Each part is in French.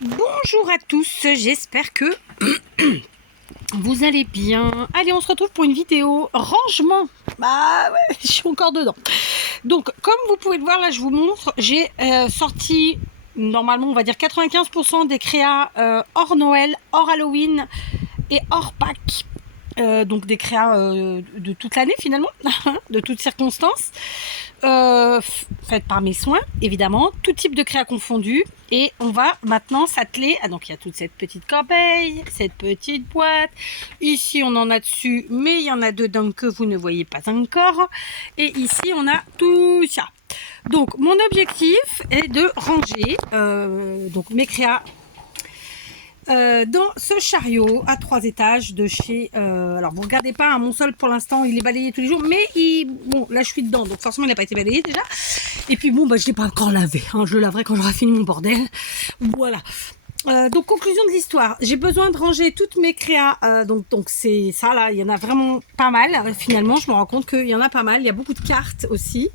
Bonjour à tous, j'espère que vous allez bien. Allez, on se retrouve pour une vidéo rangement. Bah ouais, je suis encore dedans. Donc, comme vous pouvez le voir, là, je vous montre, j'ai sorti, normalement, on va dire 95% des créas hors Noël, hors Halloween et hors Pâques. Donc des créas de toute l'année finalement, de toutes circonstances, faites par mes soins évidemment, tout type de créas confondus. Et on va maintenant s'atteler, donc il y a toute cette petite corbeille, cette petite boîte, ici on en a dessus, mais il y en a dedans que vous ne voyez pas encore, et ici on a tout ça. Donc mon objectif est de ranger donc mes créas dans ce chariot à 3 étages de chez... alors vous regardez pas, hein, mon sol pour l'instant il est balayé tous les jours, mais bon là je suis dedans, donc forcément il n'a pas été balayé déjà. Et puis bon, bah, je l'ai pas encore lavé, hein, je le laverai quand j'aurai fini mon bordel. Voilà. Donc conclusion de l'histoire, j'ai besoin de ranger toutes mes créas, donc c'est ça là, il y en a vraiment pas mal. Finalement je me rends compte qu'il y en a pas mal, il y a beaucoup de cartes aussi,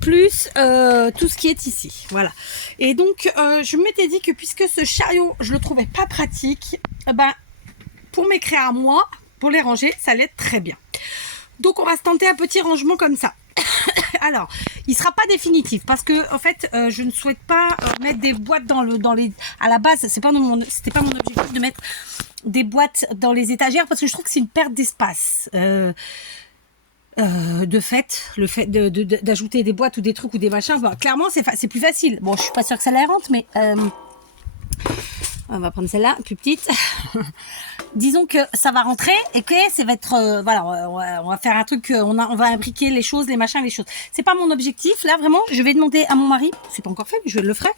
plus tout ce qui est ici, voilà. Et donc je m'étais dit que puisque ce chariot je le trouvais pas pratique, pour mes créas à moi, pour les ranger, ça allait être très bien. Donc on va se tenter un petit rangement comme ça. Alors, il sera pas définitif parce que en fait, je ne souhaite pas mettre des boîtes à la base, c'était pas mon objectif de mettre des boîtes dans les étagères parce que je trouve que c'est une perte d'espace. De fait, le fait d'ajouter des boîtes ou des trucs ou des machins, clairement c'est plus facile. Bon, je suis pas sûre que ça la rentre, mais on va prendre celle-là, plus petite. Disons que ça va rentrer et que ça va être voilà, on va faire un truc, on va imbriquer les choses, les machins, les choses. C'est pas mon objectif là, vraiment. Je vais demander à mon mari, c'est pas encore fait, mais je le ferai,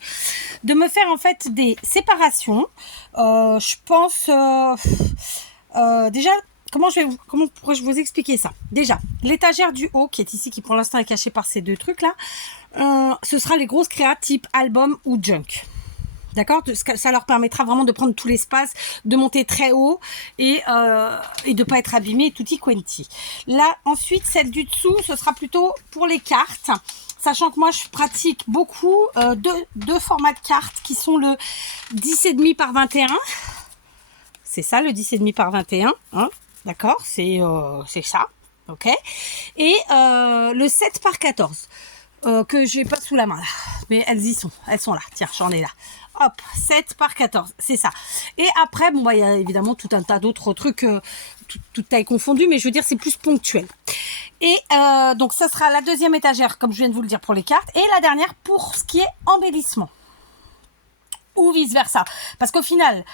de me faire en fait des séparations. Je pense déjà comment pourrais-je vous expliquer ça? Déjà, l'étagère du haut qui est ici, qui pour l'instant est cachée par ces deux trucs là, ce sera les grosses créas type album ou junk. D'accord, ça leur permettra vraiment de prendre tout l'espace, de monter très haut et de pas être abîmé tutti quanti. Là, ensuite, celle du dessous, ce sera plutôt pour les cartes. Sachant que moi, je pratique beaucoup deux formats de cartes qui sont le 10,5 par 21. C'est ça, le 10,5 par 21. Hein, d'accord, c'est ça. Ok. Et le 7 par 14. Que j'ai pas sous la main là. Mais elles y sont. Elles sont là. Tiens, j'en ai là. Hop, 7 par 14, c'est ça. Et après, bon, il y a évidemment tout un tas d'autres trucs, toute taille confondue, mais je veux dire, c'est plus ponctuel. Et donc, ça sera la deuxième étagère, comme je viens de vous le dire, pour les cartes. Et la dernière, pour ce qui est embellissement. Ou vice-versa. Parce qu'au final,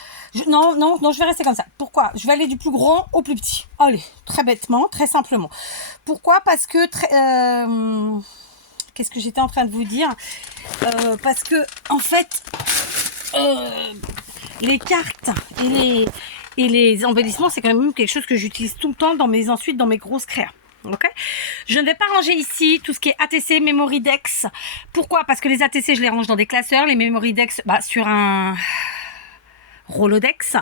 non, je vais rester comme ça. Pourquoi? Je vais aller du plus grand au plus petit. Allez, très bêtement, très simplement. Pourquoi? Parce que... qu'est-ce que j'étais en train de vous dire? Parce que, en fait... les cartes et les embellissements, c'est quand même quelque chose que j'utilise tout le temps dans mes grosses créas. Ok, je ne vais pas ranger ici tout ce qui est ATC, Memory Dex. Pourquoi? Parce que les ATC, je les range dans des classeurs, les Memory Dex sur un Rolodex.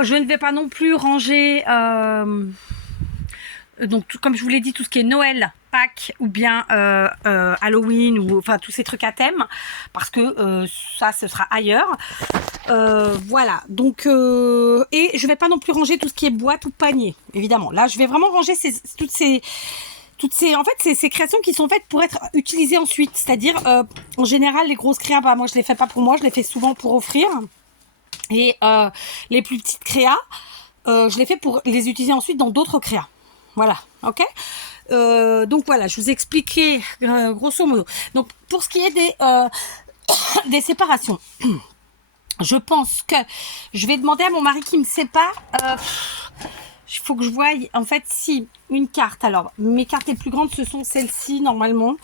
Je ne vais pas non plus ranger donc comme je vous l'ai dit, tout ce qui est Noël, Pâques ou bien Halloween, ou enfin tous ces trucs à thème, parce que ça ce sera ailleurs. Voilà, donc et je vais pas non plus ranger tout ce qui est boîte ou panier, évidemment. Là je vais vraiment ranger toutes ces en fait ces créations qui sont faites pour être utilisées ensuite, c'est-à-dire en général les grosses créas, moi je les fais pas pour moi, je les fais souvent pour offrir. Et les plus petites créas, je les fais pour les utiliser ensuite dans d'autres créas. Voilà, ok. Donc voilà, je vous expliquais grosso modo. Donc pour ce qui est des séparations, je pense que je vais demander à mon mari qui me sépare. Il faut que je voie en fait si une carte. Alors mes cartes les plus grandes, ce sont celles-ci normalement.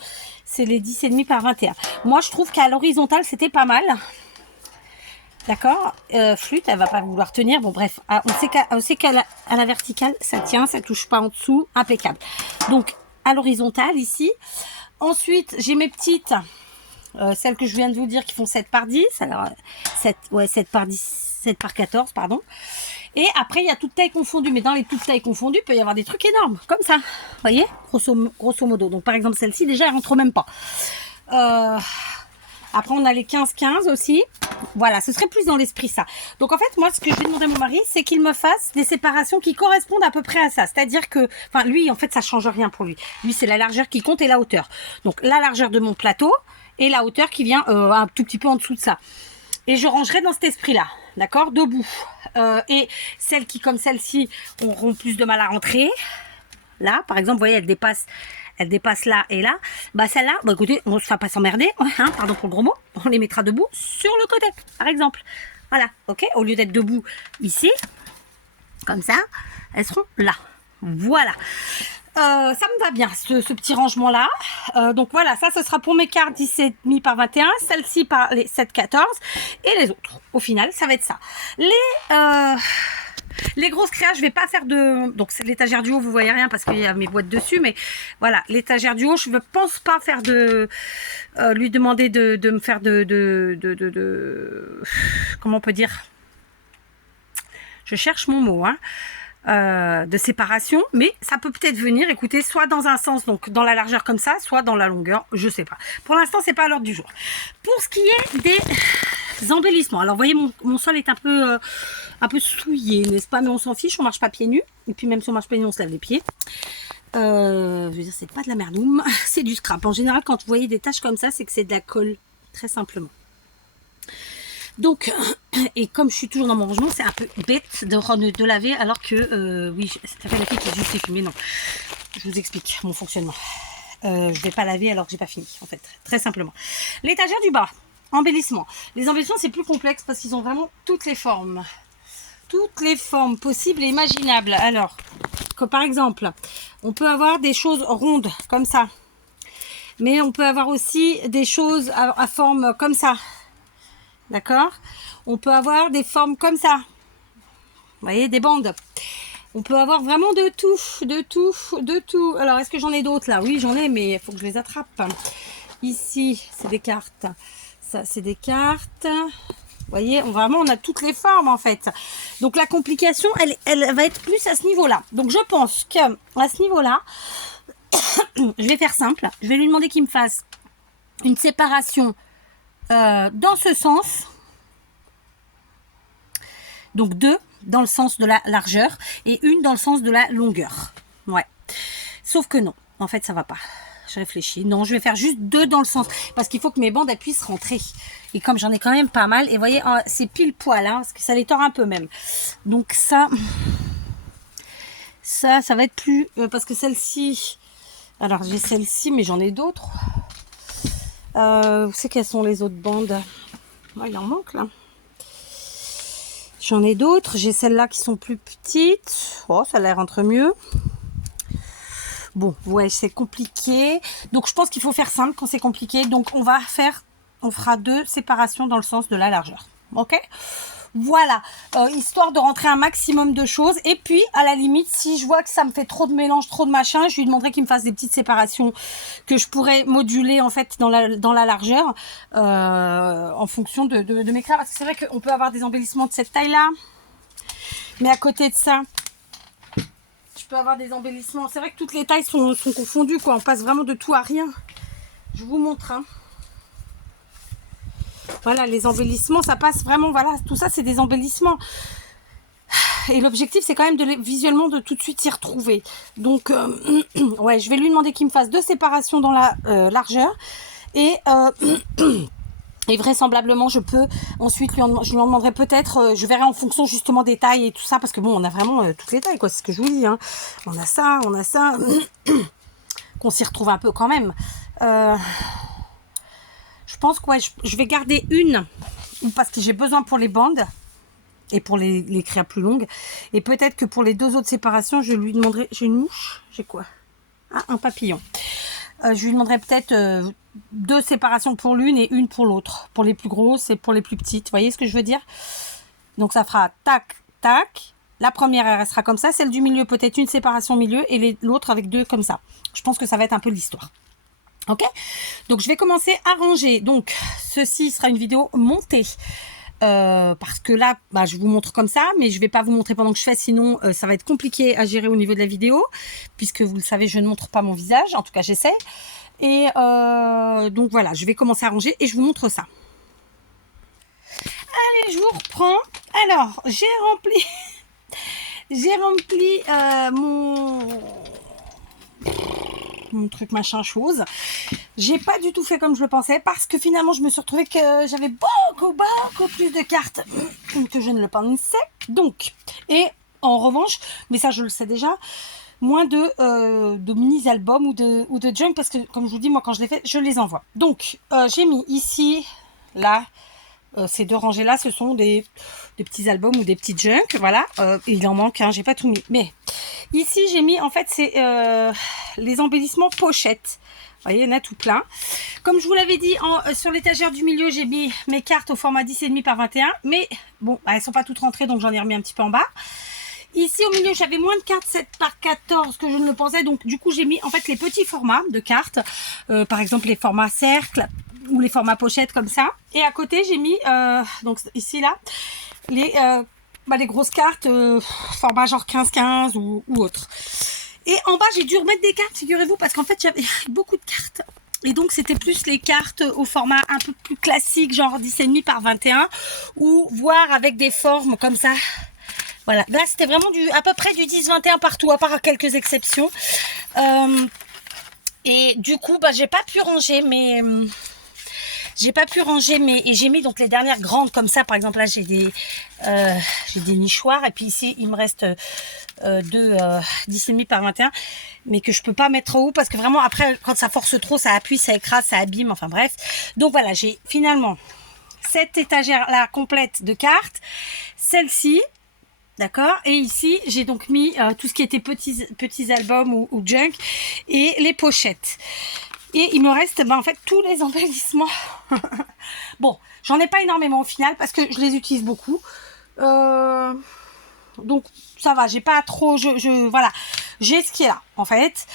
C'est les 10,5 par 21. Moi je trouve qu'à l'horizontale c'était pas mal. D'accord, flûte, elle va pas vouloir tenir. Bon bref, on sait qu'à la verticale, ça tient, ça touche pas en dessous, impeccable. Donc à l'horizontale ici. Ensuite, j'ai mes petites, celles que je viens de vous dire qui font 7 par 10. Alors 7 par 10, 7 par 14, pardon. Et après, il y a toutes tailles confondues. Mais dans les toutes tailles confondues, il peut y avoir des trucs énormes, comme ça. Vous voyez, grosso modo. Donc par exemple, celle-ci, déjà, elle rentre même pas. Après, on a les 15-15 aussi. Voilà, ce serait plus dans l'esprit ça. Donc en fait, moi, ce que je vais demander à mon mari, c'est qu'il me fasse des séparations qui correspondent à peu près à ça. C'est-à-dire que, enfin, lui, en fait, ça change rien pour lui. Lui, c'est la largeur qui compte et la hauteur. Donc la largeur de mon plateau et la hauteur qui vient un tout petit peu en dessous de ça. Et je rangerai dans cet esprit-là, d'accord, debout. Et celles qui, comme celle-ci, auront plus de mal à rentrer. Là, par exemple, vous voyez, elle dépasse là et là. Bah celle-là, bah écoutez, on ne se fait pas s'emmerder, hein, pardon pour le gros mot. On les mettra debout sur le côté, par exemple. Voilà, ok. Au lieu d'être debout ici, comme ça, elles seront là. Voilà. Ça me va bien, ce petit rangement-là. Donc voilà, ça, ce sera pour mes cartes 17,5 par 21, celle-ci par les 7,14 et les autres. Au final, ça va être ça. Les grosses créas, je vais pas faire de... Donc c'est l'étagère du haut, vous voyez rien parce qu'il y a mes boîtes dessus, mais voilà, l'étagère du haut, je ne pense pas faire de... lui demander de me faire comment on peut dire? Je cherche mon mot, hein. De séparation, mais ça peut peut-être venir, écoutez, soit dans un sens, donc dans la largeur comme ça, soit dans la longueur, je sais pas. Pour l'instant, c'est pas à l'ordre du jour. Pour ce qui est des embellissements, alors vous voyez, mon sol est un peu souillé, n'est-ce pas? Mais on s'en fiche, on marche pas pieds nus, et puis même si on marche pas pieds nus, on se lave les pieds. Je veux dire, c'est pas de la merdoum, c'est du scrap. En général, quand vous voyez des taches comme ça, c'est que c'est de la colle, très simplement. Donc, et comme je suis toujours dans mon rangement, c'est un peu bête de laver alors que, oui, ça fait la fille qui justifie, mais non. Je vous explique mon fonctionnement. Je vais pas laver alors que j'ai pas fini, en fait, très simplement. L'étagère du bas, embellissement. Les embellissements, c'est plus complexe parce qu'ils ont vraiment toutes les formes. Toutes les formes possibles et imaginables. Alors, que par exemple, on peut avoir des choses rondes, comme ça. Mais on peut avoir aussi des choses à forme comme ça. D'accord? On peut avoir des formes comme ça. Vous voyez, des bandes. On peut avoir vraiment de tout, de tout, de tout. Alors, est-ce que j'en ai d'autres là? Oui, j'en ai, mais il faut que je les attrape. Ici, c'est des cartes. Ça, c'est des cartes. Vous voyez, vraiment, on a toutes les formes en fait. Donc, la complication, elle va être plus à ce niveau-là. Donc, je pense qu'à ce niveau-là, je vais faire simple. Je vais lui demander qu'il me fasse une séparation dans ce sens, donc 2 dans le sens de la largeur et une dans le sens de la longueur. Ouais, sauf que non, en fait ça va pas. Je réfléchis, non, je vais faire juste 2 dans le sens parce qu'il faut que mes bandes elles puissent rentrer. Et comme j'en ai quand même pas mal, et vous voyez, c'est pile poil, hein, parce que ça les tord un peu même. Donc ça va être plus parce que celle-ci, alors j'ai celle-ci, mais j'en ai d'autres. Vous savez quelles sont les autres bandes? Oh, il en manque là. J'en ai d'autres. J'ai celles-là qui sont plus petites. Oh, ça a l'air rentre mieux. Bon, ouais, c'est compliqué. Donc, je pense qu'il faut faire simple quand c'est compliqué. Donc, on fera 2 séparations dans le sens de la largeur. Ok? Voilà, histoire de rentrer un maximum de choses. Et puis, à la limite, si je vois que ça me fait trop de mélange, trop de machin, je lui demanderai qu'il me fasse des petites séparations que je pourrais moduler en fait dans la largeur en fonction de mes crayons. Parce que c'est vrai qu'on peut avoir des embellissements de cette taille-là. Mais à côté de ça, je peux avoir des embellissements. C'est vrai que toutes les tailles sont confondues, quoi. On passe vraiment de tout à rien. Je vous montre, hein. Voilà, les embellissements, ça passe vraiment, voilà, tout ça, c'est des embellissements. Et l'objectif, c'est quand même visuellement de tout de suite s'y retrouver. Donc, ouais, je vais lui demander qu'il me fasse 2 séparations dans la largeur. Et vraisemblablement, je peux ensuite, je lui en demanderai peut-être, je verrai en fonction justement des tailles et tout ça. Parce que bon, on a vraiment toutes les tailles, quoi, c'est ce que je vous dis. Hein. On a ça, qu'on s'y retrouve un peu quand même. Je pense que ouais, je vais garder une parce que j'ai besoin pour les bandes et pour les créas plus longues. Et peut-être que pour les 2 autres séparations, je lui demanderai... J'ai une mouche? J'ai quoi? Ah, un papillon. Je lui demanderai peut-être 2 séparations pour l'une et une pour l'autre. Pour les plus grosses et pour les plus petites. Vous voyez ce que je veux dire? Donc ça fera tac, tac. La première, elle restera comme ça. Celle du milieu, peut-être une séparation au milieu et l'autre avec 2 comme ça. Je pense que ça va être un peu l'histoire. Ok, donc je vais commencer à ranger. Donc ceci sera une vidéo montée parce que là bah, je vous montre comme ça, mais je vais pas vous montrer pendant que je fais, sinon ça va être compliqué à gérer au niveau de la vidéo puisque vous le savez, je ne montre pas mon visage, en tout cas j'essaie. Et donc voilà, je vais commencer à ranger et je vous montre ça. Allez, je vous reprends. Alors, j'ai rempli mon truc machin chose. J'ai pas du tout fait comme je le pensais parce que finalement je me suis retrouvée que j'avais beaucoup plus de cartes que je ne le pensais. Donc, et en revanche, mais ça je le sais déjà, moins de mini-albums ou de junk parce que comme je vous dis, moi quand je les fais, je les envoie. Donc, j'ai mis ici, là, ces deux rangées là, ce sont des petits albums ou des petits junk, voilà. Il en manque, hein, j'ai pas tout mis. Mais ici, j'ai mis, en fait, c'est les embellissements pochettes. Vous voyez, il y en a tout plein. Comme je vous l'avais dit, sur l'étagère du milieu, j'ai mis mes cartes au format 10,5 par 21. Mais bon, elles sont pas toutes rentrées, donc j'en ai remis un petit peu en bas. Ici, au milieu, j'avais moins de cartes 7 par 14 que je ne le pensais. Donc, du coup, j'ai mis, en fait, les petits formats de cartes. Par exemple, les formats cercle ou les formats pochettes comme ça. Et à côté, j'ai mis, donc ici, là, les grosses cartes format genre 15-15 ou autre. Et en bas, j'ai dû remettre des cartes, figurez-vous, parce qu'en fait, j'avais beaucoup de cartes. Et donc, c'était plus les cartes au format un peu plus classique, genre 10,5 par 21, ou voire avec des formes comme ça. Voilà, là, c'était vraiment à peu près du 10-21 partout, à part quelques exceptions. Et du coup, j'ai pas pu ranger mes... et j'ai mis donc les dernières grandes comme ça. Par exemple, là, j'ai des nichoirs. Et puis ici, il me reste deux 10,5 par 21. Mais que je peux pas mettre au haut parce que vraiment, après, quand ça force trop, ça appuie, ça écrase, ça abîme. Enfin bref. Donc voilà, j'ai finalement cette étagère-là complète de cartes. Celle-ci. D'accord. Et ici, j'ai donc mis tout ce qui était petits albums ou junk. Et les pochettes. Et il me reste en fait tous les embellissements. Bon, j'en ai pas énormément au final parce que je les utilise beaucoup. Donc ça va, j'ai pas trop... voilà, j'ai ce qui est là en fait.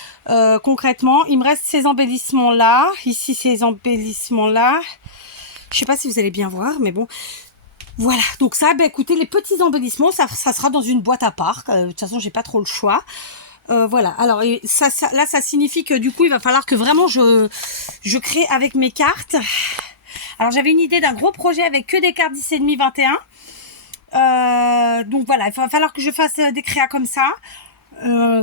Concrètement, il me reste ces embellissements là. Ici, ces embellissements là. Je sais pas si vous allez bien voir, mais bon... Voilà, donc ça, écoutez, les petits embellissements, ça sera dans une boîte à part. De toute façon, j'ai pas trop le choix. Voilà, alors là ça signifie que du coup il va falloir que vraiment je crée avec mes cartes. Alors j'avais une idée d'un gros projet avec que des cartes 10,5 21. Donc voilà, il va falloir que je fasse des créas comme ça.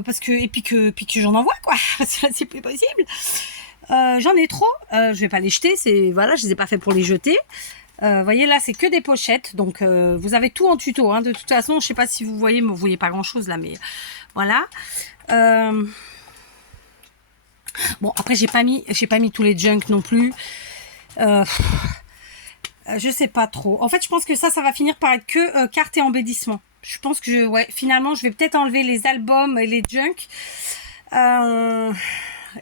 Parce que, et puis que j'en envoie quoi, parce que là c'est plus possible. J'en ai trop, je vais pas les jeter, voilà, je les ai pas fait pour les jeter. Vous voyez là c'est que des pochettes, donc vous avez tout en tuto, hein. De toute façon je sais pas si vous voyez, mais vous voyez pas grand chose là, mais voilà. Bon après j'ai pas mis tous les junk non plus. Je sais pas trop. En fait je pense que ça va finir par être que cartes et embellissement. Je pense que finalement je vais peut-être enlever les albums et les junk.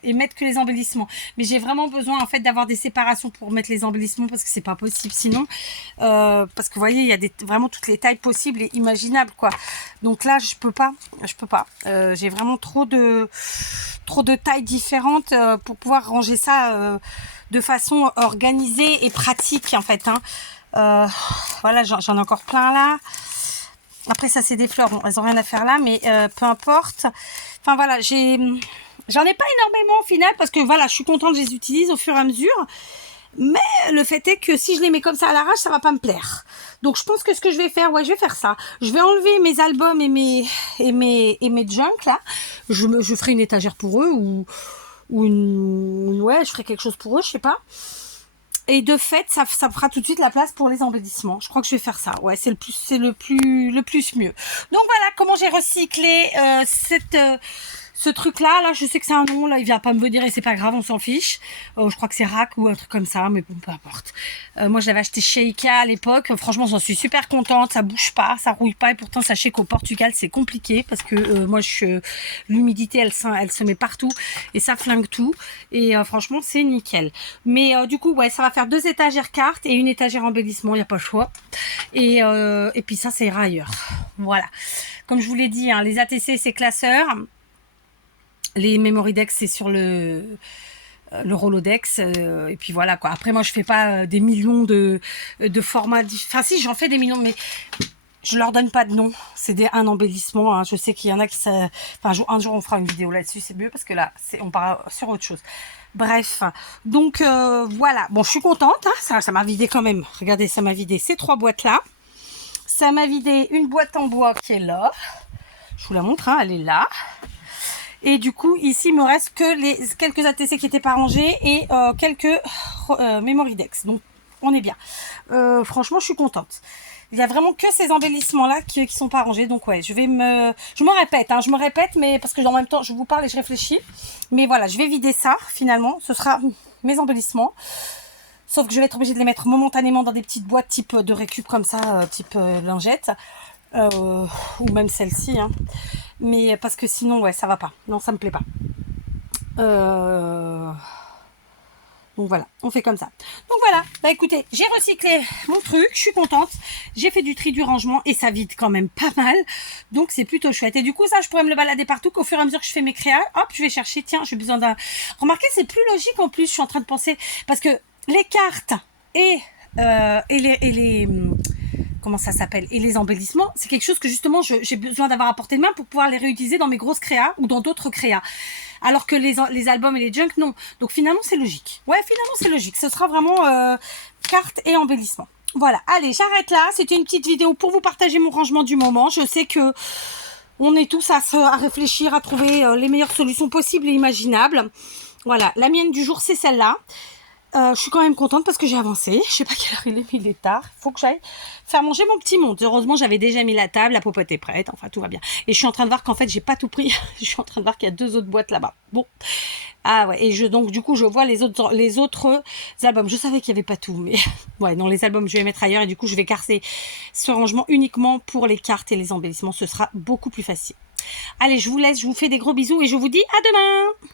Et mettre que les embellissements. Mais j'ai vraiment besoin en fait d'avoir des séparations pour mettre les embellissements parce que c'est pas possible sinon. Parce que vous voyez, il y a vraiment toutes les tailles possibles et imaginables quoi. Donc là, je peux pas. J'ai vraiment trop de tailles différentes pour pouvoir ranger ça de façon organisée et pratique en fait. Hein. Voilà, j'en ai encore plein là. Après ça c'est des fleurs, bon, elles ont rien à faire là, mais peu importe. Enfin voilà, j'en ai pas énormément au final parce que voilà, je suis contente, je les utilise au fur et à mesure. Mais le fait est que si je les mets comme ça à l'arrache, ça va pas me plaire. Donc je pense que ce que je vais faire, je vais faire ça. Je vais enlever mes albums et mes junk là. Je ferai une étagère pour eux ou je ferai quelque chose pour eux, je sais pas. Et de fait, ça fera tout de suite la place pour les embellissements. Je crois que je vais faire ça. Ouais, c'est le plus mieux. Donc voilà comment j'ai recyclé ce truc-là. Là, je sais que c'est un nom. Là, il vient pas me le dire et c'est pas grave, on s'en fiche. Je crois que c'est Rack ou un truc comme ça, mais bon, peu importe. Moi, je l'avais acheté chez Ikea à l'époque. Franchement, j'en suis super contente. Ça bouge pas, ça rouille pas. Et pourtant, sachez qu'au Portugal, c'est compliqué parce que moi, l'humidité, elle se met partout et ça flingue tout. Et franchement, c'est nickel. Mais du coup, ouais, ça va faire 2 étagères cartes et une étagère embellissement. Il n'y a pas le choix. Et puis ça ira ailleurs. Voilà. Comme je vous l'ai dit, hein, les ATC, c'est classeur. Les Memory Dex, c'est sur le Rolodex. Et puis voilà quoi. Après, moi, je fais pas des millions de formats. Enfin, si, j'en fais des millions, mais Je leur donne pas de nom, c'est un embellissement, hein. Je sais qu'il y en a qui... Enfin, un jour on fera une vidéo là-dessus, c'est mieux parce que là, on part sur autre chose. Bref, donc voilà. Bon, je suis contente, hein. Ça m'a vidé quand même. Regardez, ça m'a vidé ces 3 boîtes-là. Ça m'a vidé une boîte en bois qui est là. Je vous la montre, hein, elle est là. Et du coup, ici, il me reste que les quelques ATC qui n'étaient pas rangés et quelques Memory Dex. Donc, on est bien. Franchement, je suis contente. Il y a vraiment que ces embellissements-là qui sont pas rangés. Donc, ouais, je me répète, hein, je me répète, mais parce que en même temps, je vous parle et je réfléchis. Mais voilà, je vais vider ça, finalement. Ce sera mes embellissements. Sauf que je vais être obligée de les mettre momentanément dans des petites boîtes type de récup comme ça, type lingette. Ou même celle-ci, hein. Mais parce que sinon, ouais, ça va pas. Non, ça me plaît pas. Donc voilà, on fait comme ça. Donc voilà, bah écoutez, j'ai recyclé mon truc, je suis contente. J'ai fait du tri, du rangement et ça vide quand même pas mal. Donc c'est plutôt chouette. Et du coup, ça, je pourrais me le balader partout qu'au fur et à mesure que je fais mes créas, hop, je vais chercher, tiens, j'ai besoin d'un... Remarquez, c'est plus logique en plus, je suis en train de penser, parce que les cartes et les comment ça s'appelle, et les embellissements, c'est quelque chose que justement j'ai besoin d'avoir à portée de main pour pouvoir les réutiliser dans mes grosses créas ou dans d'autres créas. Alors que les albums et les junk, non. Donc finalement, c'est logique. Ouais, finalement, c'est logique. Ce sera vraiment cartes et embellissements. Voilà, allez, j'arrête là. C'était une petite vidéo pour vous partager mon rangement du moment. Je sais que on est tous à réfléchir, à trouver les meilleures solutions possibles et imaginables. Voilà, la mienne du jour, c'est celle-là. Je suis quand même contente parce que j'ai avancé. Je sais pas quelle heure il est, mais il est tard. Il faut que j'aille faire manger mon petit monde. Heureusement, j'avais déjà mis la table, la popote est prête. Enfin, tout va bien. Et je suis en train de voir qu'en fait, j'ai pas tout pris. Je suis en train de voir qu'il y a 2 autres boîtes là-bas. Bon. Ah ouais. Et donc, du coup, je vois les autres albums. Je savais qu'il y avait pas tout, mais ouais, non, les albums, je vais les mettre ailleurs. Et du coup, je vais casser ce rangement uniquement pour les cartes et les embellissements. Ce sera beaucoup plus facile. Allez, je vous laisse. Je vous fais des gros bisous et je vous dis à demain.